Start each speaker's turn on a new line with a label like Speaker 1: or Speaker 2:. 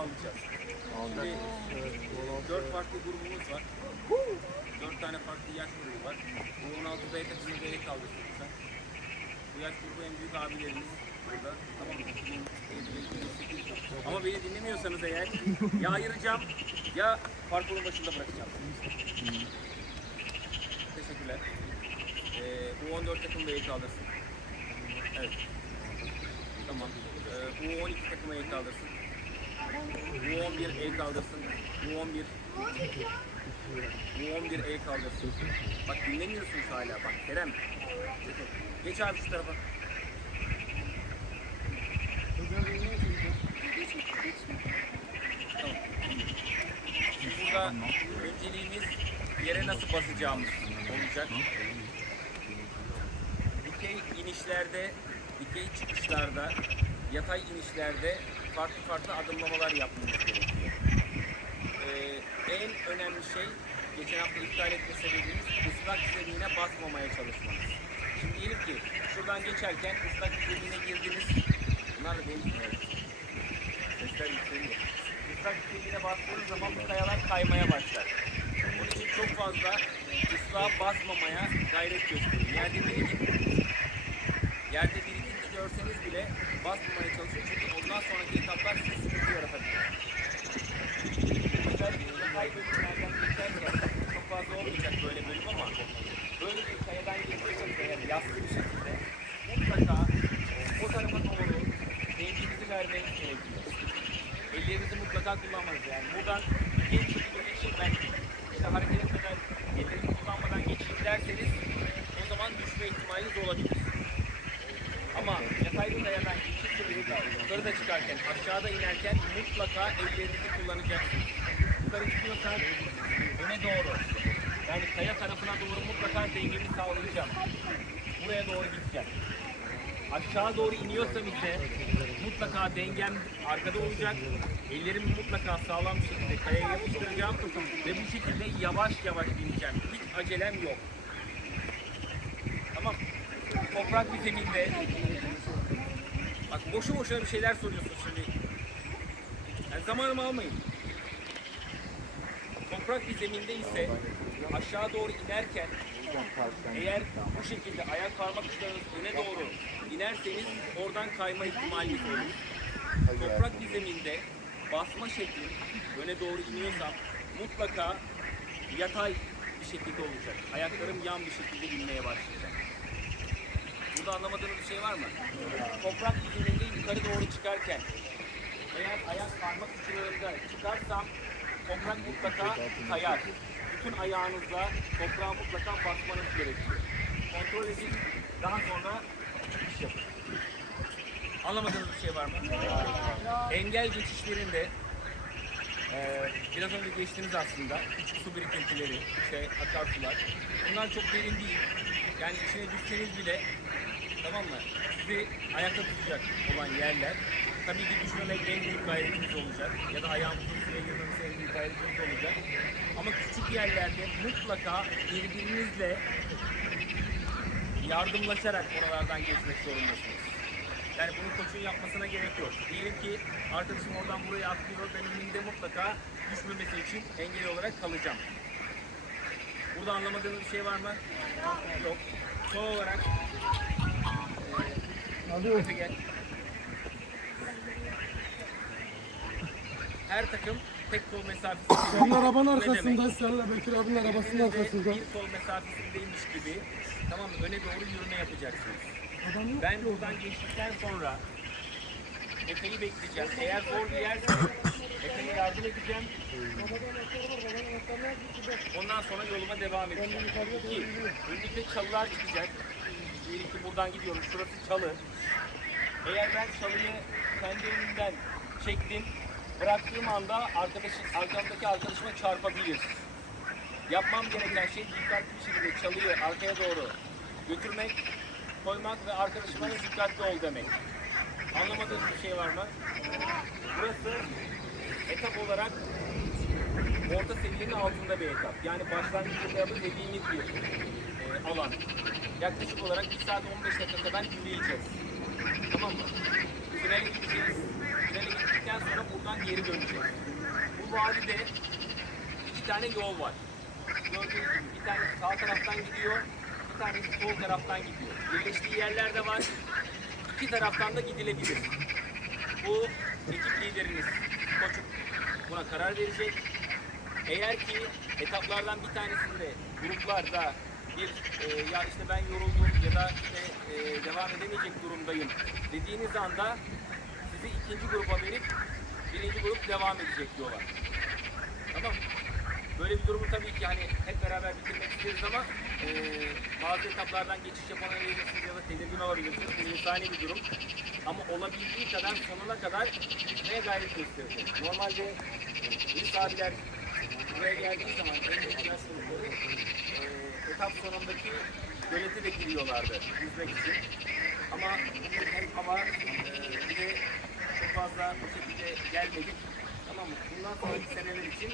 Speaker 1: alacağız. Şimdi dört farklı grubumuz var. Dört tane farklı yaş grubu var. Bu 16 B takımı B'ye kaldırsın sen. Bu yaş grubu en büyük abilerimiz burada. Tamam mı? 28. Ama beni dinlemiyorsanız eğer ya ayıracağım ya parkurun başında bırakacağım. Teşekkürler. Ee, bu 14 takım B'ye kaldırsın. Evet. Tamam. Ee, bu 12 takıma el kaldırsın. Bu 11 el kaldırsın. Bu 11. Bu 11 el kaldırsın. Bak dinlemiyorsunuz hala bak Kerem. Geç abi şu tarafa. Tamam. Burada önceliğimiz yere nasıl basacağımız olacak. Dikey inişlerde, dikey çıkışlarda, yatay inişlerde farklı farklı adımlamalar yapmamız gerekiyor. Ee, en önemli şey geçen hafta iptal etme sebebimiz ıslak zemine basmamaya çalışmamız. Şimdi diyelim ki şuradan geçerken ıslak zemine girdiniz. Bunlar da benim. Sesler yükseliyor. Islak zemine bastığınız zaman bu kayalar kaymaya başlar. Onun için çok fazla ıslığa basmamaya gayret gösterin. Yerde birikin, yerde birikinti görseniz bile basmamaya çalışın çünkü ondan sonraki etaplar size sıkıntı yaratabilir. Özellikle yatay bölümlerden geçerken çok fazla olmayacak böyle bölüm ama böyle bir kayadan geçecekseniz eğer yassı bir şekilde mutlaka o tarafa doğru dengenizi vermeniz gerekiyor. Ellerinizi mutlaka kullanmanız yani. Buradan bir şekilde geçeyim ben işte hareket etmeden ellerimi kullanmadan geçeyim derseniz o zaman düşme ihtimaliniz olabilir. Ama yatay bir kayadan geçirseniz yukarıda çıkarken aşağıda inerken mutlaka ellerinizi kullanacaksınız. Yukarı çıkıyorsan öne doğru yani kaya tarafına doğru mutlaka dengemi sağlayacağım. Buraya doğru gideceğim. Aşağı doğru iniyorsam ise mutlaka dengem arkada olacak. Ellerimi mutlaka sağlam bir şekilde kayaya yapıştıracağım ve bu şekilde yavaş yavaş bineceğim. Hiç acelem yok. Tamam. Toprak bir zeminde. Bak boşu boşuna bir şeyler soruyorsun şimdi. Yani zamanımı almayın. Toprak bir zeminde ise aşağı doğru inerken eğer bu şekilde ayak parmak uçlarınız öne doğru inerseniz oradan kayma ihtimaliniz olur. Toprak bir zeminde basma şekli öne doğru iniyorsam mutlaka yatay bir şekilde olacak. Ayaklarım yan bir şekilde inmeye başlayacak. Burada anlamadığınız bir şey var mı? Toprak bir zeminde yukarı doğru çıkarken eğer ayak parmak uçlarında çıkarsam toprak mutlaka kayar. Bütün ayağınızla toprağa mutlaka basmanız gerekiyor. Kontrol edin. Daha sonra çıkış yapın. Anlamadığınız bir şey var mı? Engel geçişlerinde eee biraz önce geçtiniz aslında. Küçük su birikintileri, işte akarsular. Bunlar çok derin değil. Yani içine düşseniz bile tamam mı? Sizi ayakta tutacak olan yerler. Tabii ki düşmemek en büyük gayretimiz olacak. Ya da ayağımızın suya girmemesi en büyük gayretimiz olacak. Ama küçük yerlerde mutlaka birbirinizle yardımlaşarak oralardan geçmek zorundasınız. Yani bunu koçun yapmasına gerek yok. Diyelim ki arkadaşım oradan buraya atlıyor, ben önünde mutlaka düşmemesi için engel olarak kalacağım. Burada anlamadığınız bir şey var mı? Yok. Son olarak
Speaker 2: Alıyor.
Speaker 1: Öte gel. Her takım tek kol mesafesi.
Speaker 2: Senin arabanın arkasında, seninle Bekir abinin arabasının arkasında.
Speaker 1: Bir kol mesafesindeymiş gibi tamam mı? Öne doğru yürüme yapacaksınız. Ben buradan geçtikten sonra Efe'yi bekleyeceğim. Eğer zor bir yerse Efe'ye yardım edeceğim. Ondan sonra yoluma devam edeceğim. İki, önümüzde çalılar çıkacak. Diyelim ki buradan gidiyorum. Şurası çalı. Eğer ben çalıyı kendi önümden çektim, bıraktığım anda arkadaşım, arkamdaki arkadaşıma çarpabilir. Yapmam gereken şey dikkatli bir şekilde çalıyı arkaya doğru götürmek, koymak ve arkadaşıma da dikkatli ol demek. Anlamadığınız bir şey var mı? Burası etap olarak orta seviyenin altında bir etap. Yani başlangıç etabı dediğimiz bir e, alan. Yaklaşık olarak 1 saat 15 dakika kadar yürüyeceğiz. Tamam mı? Finale gideceğiz. Tünele gittikten sonra buradan geri dönecek. Bu vadide iki tane yol var. Gördüğünüz gibi bir tanesi sağ taraftan gidiyor, tanesi sol taraftan gidiyor. Birleştiği yerler de var. İki taraftan da gidilebilir. Bu ekip lideriniz Koçuk buna karar verecek. Eğer ki etaplardan bir tanesinde gruplarda bir e, ya işte ben yoruldum ya da işte e, devam edemeyecek durumdayım dediğiniz anda sizi ikinci gruba verip birinci grup devam edecek yola. Tamam? Böyle bir durumu tabii ki hani hep beraber bitirmek isteriz ama e, bazı etaplardan geçiş yapamayabilirsiniz ya da tedirgin olabilirsiniz. Bu insani bir durum. Ama olabildiği kadar sonuna kadar gitmeye gayret göstereceğiz. Normalde Yunus abiler buraya geldiği zaman grupları e, etap sonundaki gölete de giriyorlardı yüzmek için. Ama hem hava e, bir de çok fazla bu şekilde gelmedik. Tamam mı? Bundan sonraki seneler için